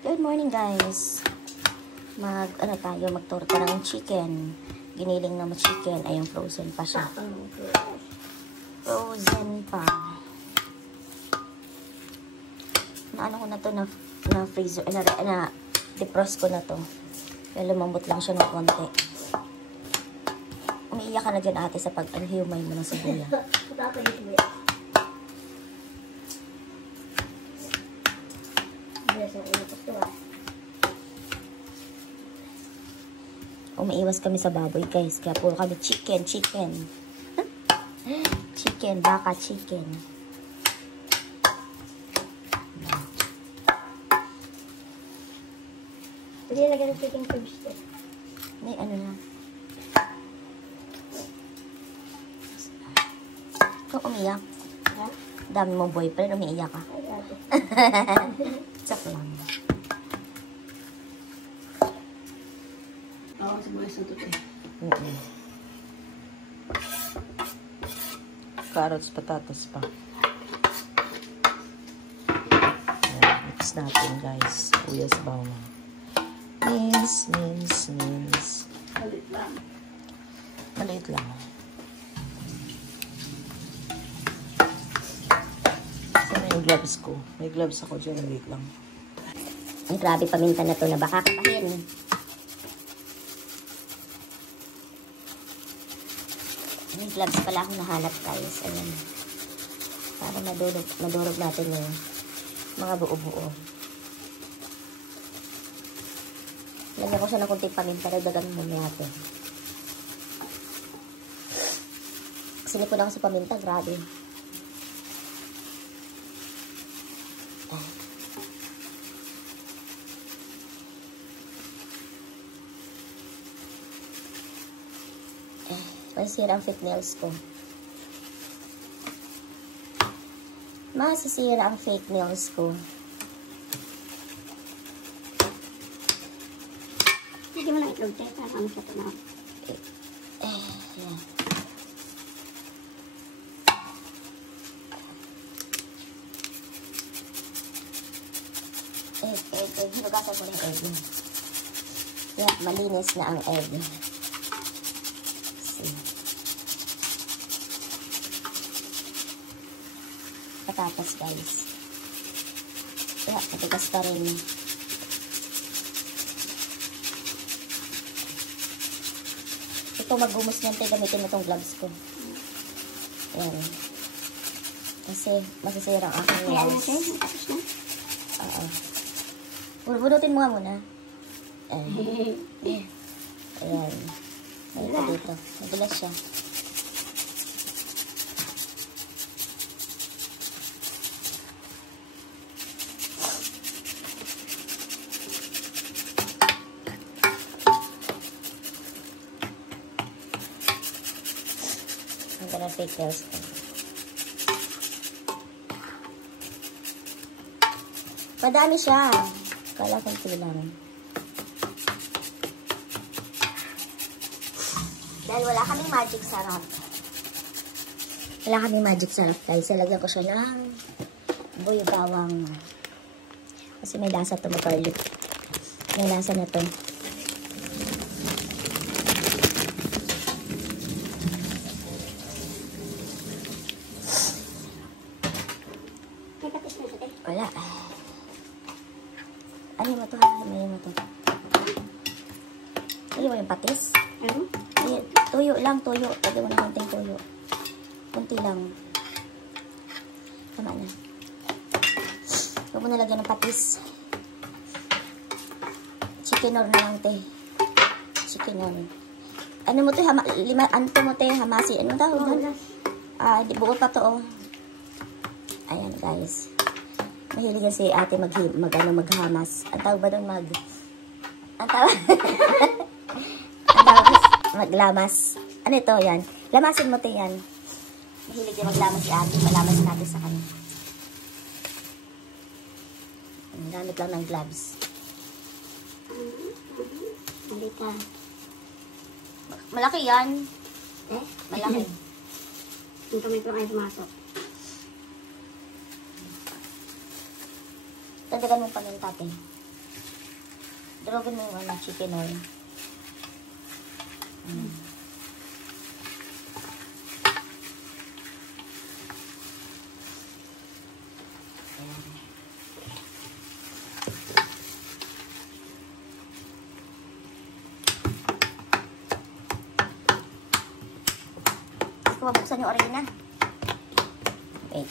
Good morning guys. Magtorta ng chicken. Giniling na chicken. Ayun, frozen pa siya. Frozen pa. Naano ko na to na freezer, na defrost ko na to. Kaya lumambot lang siya ng konti. Umiiyak ka na dyan ate sa pag-alhiyumay mo ng sibuya. Umaiwas kami sa baboy guys. Kaya puro kami chicken. Chicken, baka chicken. Hindi lagyan ng chicken cubes to. May ano na. Kung umiyak. Ha? Dami mong boyfriend, umiiyak ka. Ay, ate. Tsak lang. Oo, sa mga sutot eh. Carrots, patatas pa. Mix natin guys. Uyas bawang. Mince. Malit lang. Maliit lang. Saan yung gloves ko? May gloves ako dyan. Maliit lang. Ang grabe paminta na to na baka kapahin. May gloves pala akong nahanap guys. Ayan. Para madurog natin yung mga buo-buo. Lagyan ko siya ng kunting paminta. Dagdagan mo natin. Sinipon ako sa paminta. Grabe. Masisira ang fake nails ko. Masisira ang fake nails ko. Hindi mo na itlog tayo. Para ano siya ito na. Yan. Egg. Hinugasan ko ng egg. Yan, malinis na ang egg. Patatas guys. Kaya matigas pa rin. Ito maghumus niyan tayo, gamitin mo itong gloves ko. Ayan. Kasi masisira ang aking nails. Oo. Bunutin mo nga muna. Ayan. Ayan. Ito dito. Madulas siya. Ang ganda fake nails ko. Madami siya. Kala kong lang. Dahil wala kaming magic sarap. Wala kaming magic sarap guys. Lagyan ko siya ng buyo bawang. Kasi may lasa ito mag-garlic. May lasa na ito. Wala. Ano mo ito ha? Ano mo ito? Ano mo yung patis? Tuyo lang, tuyo. Lagyan mo na konting tuyo. Kunti lang. Tama na. Huwag mo na lagyan ng patis. Chicken or na lang, te. Chicken or. Ano mo ito? Anto mo, te? Hamasi. Ano tawag doon? Di buo pa to, oh. Ayan, guys. Mahilig yan si ate maghamas. Ang tawag ba doon maglamas. Ano ito, yan? Lamasin mo ito yan. Mahilig yan maglamas si ate. Malamas natin sa kanya. Gamit lang ng gloves. Malita. Malaki yan. Malaki. Yung kamay ko kayo pumasok. Tadagan mo paminta, te. Turugan mo yung chicken oil. Mabuksan yung arena. Wait.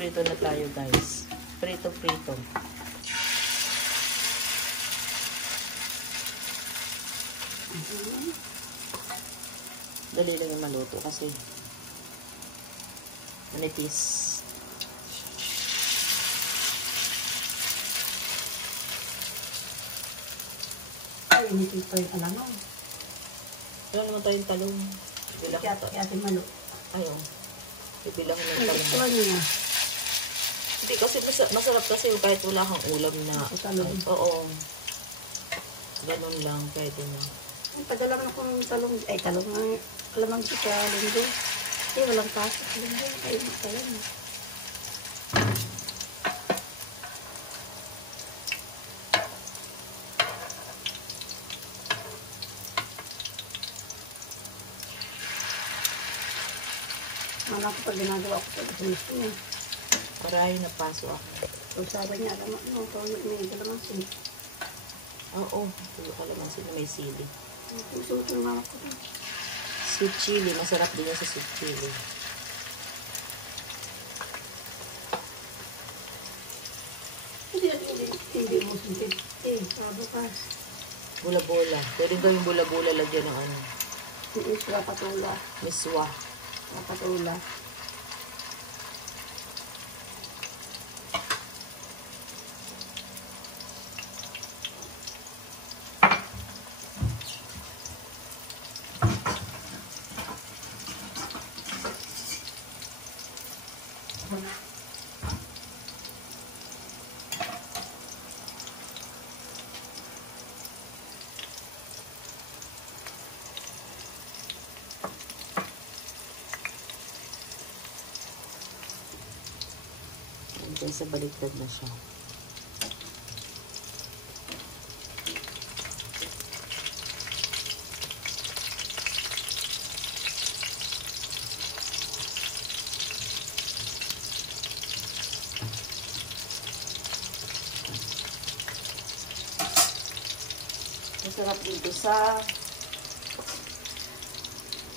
Prito na tayo, guys. Prito. Dali lang yung maluto kasi manipis. Ay, hindi pa yung alamang. Wala naman tayong talong. Bilang Kaya ating manok. Ayaw. Ibilang ng Ay, talong. gusto niya. Hindi kasi masarap kasi kahit wala kang ulam na. Talong. Oo. Ganun lang. Pwede na. Padala mo na kung talong. Ay, talong na. Alamang siya, linggo. Eh, walang pasok. Linggo. Ay, talong. Mana ko pag ginagawa ko sa gusto niya. Maray na paso ako. Kung sabi niya, alam mo, kung may kalamansi. Oo. Tulo ka naman sila may sili. Gusto ko ng mga ko. Sweet chili. Masarap din yan sa sweet chili. Hindi mo sinti. Para bukas. Bula-bula. Pwede gawing bula-bula lagyan ng ano. Iswa patula. Miswa. Patula. Kaya sa baliktad na siya. Masarap dito sa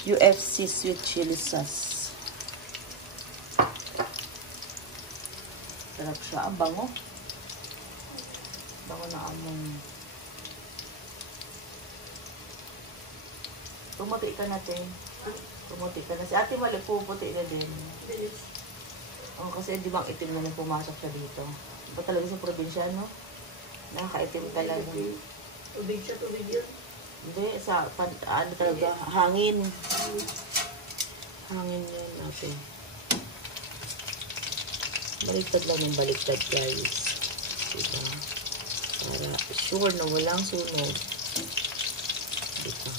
UFC sweet chili sauce. Sarap siya. Ang bango. Bango na amon. Pumuti ka natin. Pumuti ka na. Si ate mali puputi na din. Oh, kasi di bang itim na lang pumasok siya dito. Iba talaga sa probinsya, no? Nakakaitim talaga. Tubig siya, tubig yun. Hindi, sa ano talaga, hangin. Hangin yun natin. Baliktad lang yung baliktad, guys. Diba? Para sure na walang sunog. Diba?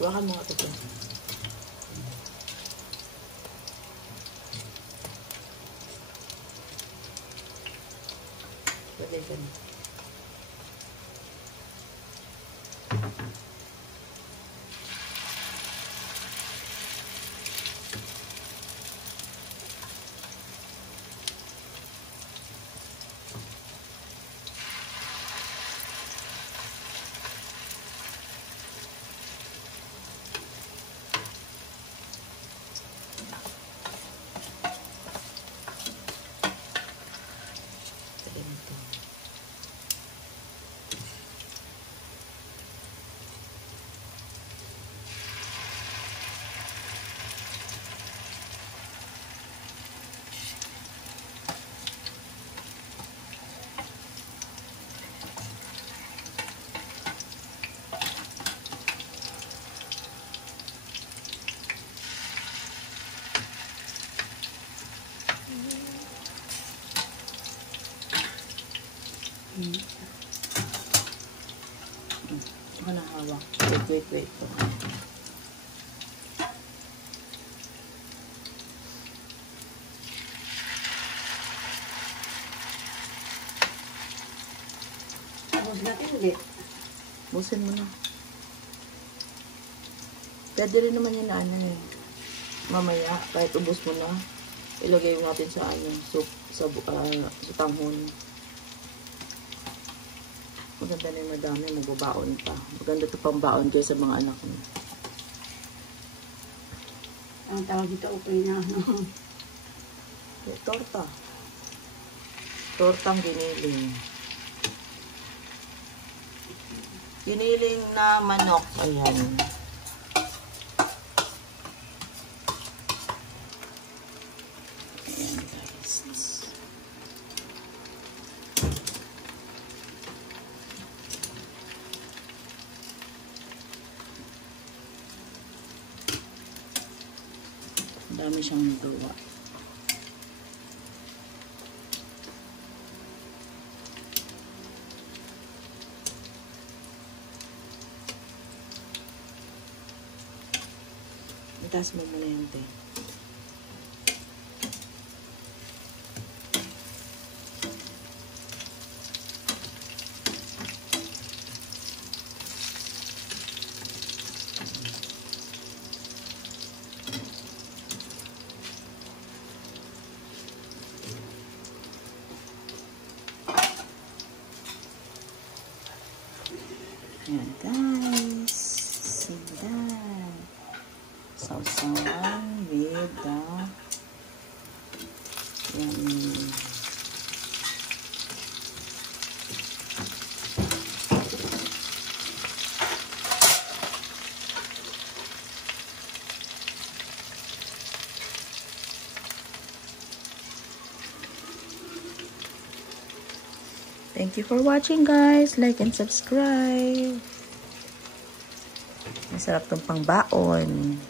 Buwakan mo nga ito. Pwede ka na. Saka nahawak. Wait. Tapos natin, hindi. Busin mo na. Pwede rin naman yun na ano eh. Mamaya, kahit ubos mo na, ilagay mo natin sa ano, soup, sa tanghon. Maganda na yung madami, magbabaon pa. Maganda ito pang baon kayo sa mga anak mo. Ang tawag dito, okay na. Torta. Tortang giniling. Giniling na manok. Ayan. Ayan guys. Ang dami siyang nagawa. Itaas mo muna yan, te. Ayan, guys. Sindan. Sausawan with the yummy. Thank you for watching, guys. Like and subscribe. Masarap tong pang baon.